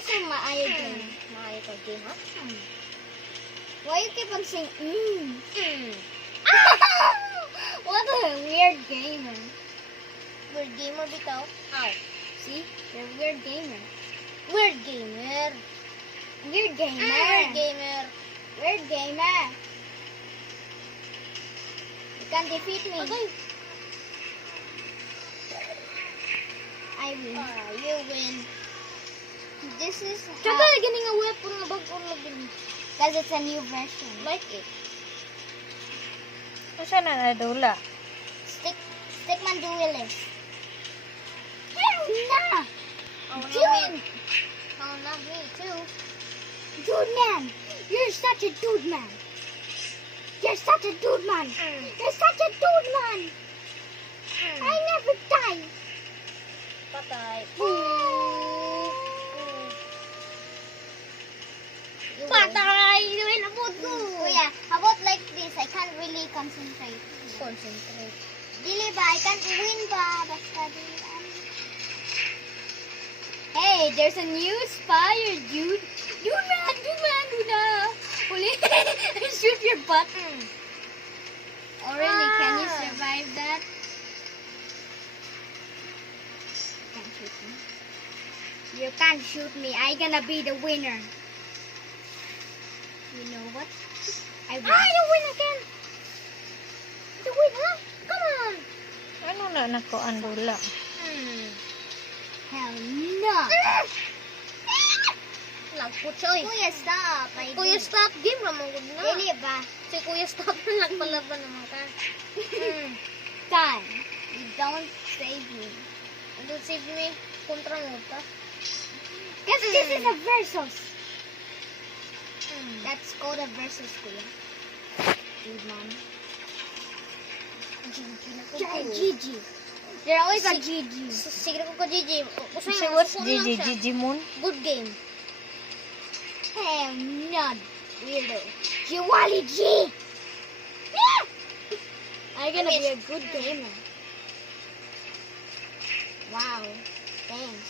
also maayo game. Maayo ka game, ha? Why you keep on saying mm? Mm. What a weird gamer. Weird gamer bitaw. Ow. See? You're a weird gamer. Weird gamer. Weird gamer. Weird gamer. Weird gamer. You can't defeat me. Okay. I win. You win. This is Tsaka how, gani nga weapon nga bago na gani. because it's a new version. Like it. Asa na nadula? Stickman duelist. Hell no! Oh, no, Dude! me. Oh, not me too. Dude man! You're such a dude man! You're such a dude man! You're such a dude man! I never die! Patay. You win. Patay! Yun ang boot ko. Kuya, how about like this? I can't really concentrate. Concentrate. Dili ba? I can't win ba? Basta dili. Hey, there's a new spire, dude. Dude man, dude na. Uli, shoot your butt. Oh really, can you survive that? You can't shoot me. You can't shoot me. I gonna be the winner. You know what? I win. You win again. You win, huh? Come on. Ano na nako ang dula? Hell no. Lagpot siya eh. Kuya, stop. Kuya, stop. Game ra mo gud na. Dili ba? Si Kuya, stop. Nagpalaban naman ka. Time. You don't save me. Don't save me. Kontra mo ta. Because this is a versus. That's called a versus, kuya. Dude, man. GG. You're always a GG. Sige ko GG. Kasi what's Gigi? Gigi Moon? Good game. Hell no, weirdo. Jiwali G. I'm gonna be a good gamer. Wow. Thanks.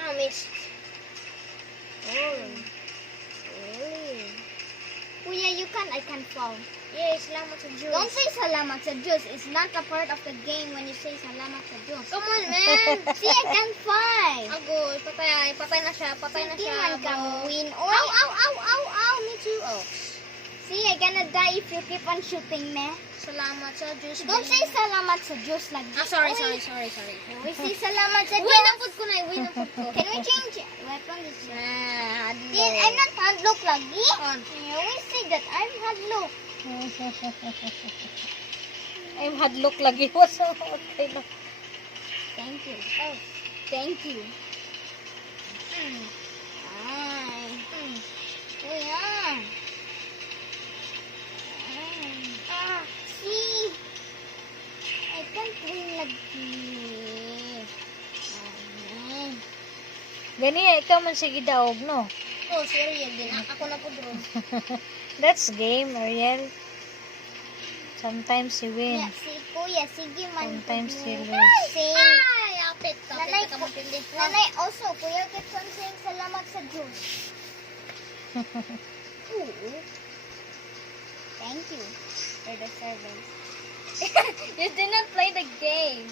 Ah, miss. Oh. Really? Kuya, you can't. I can't fall. Yes, salamat sa Diyos. Don't say salamat sa Diyos. It's not a part of the game when you say salamat sa Diyos. Come on, man. See, I can fight. Agoy, patay. Patay na siya. Patay na Hindi siya. man kang bro. win. Ow, ow, ow, ow, ow. Me too. Oh. See, I gonna die if you keep on shooting me. Salamat sa Diyos. Don't say salamat sa Diyos like Ah, this. sorry. We say salamat sa Win Diyos. ang food ko na. Win ang food ko. Can we change weapon? Ah, Then I'm not handlock lagi. On. You always say that I'm handlock. I'm hadlock lagi. What's up? Okay na. Thank you. Oh, thank you. Ay. Kuya. Ah, See? I can't win lagi. Ay. Gani, ikaw man sige daog, no? oh, sorry yan din. Ako na po drone. That's game, Ariel. Sometimes you win. Yeah, si Kuya, sige man. Sometimes po. you lose. Same. Ay, apit. Nanay Apit ka matindi. Nanay, also, Kuya keeps on saying salamat sa Diyos. Ooh. Thank you for the service. You did not play the game.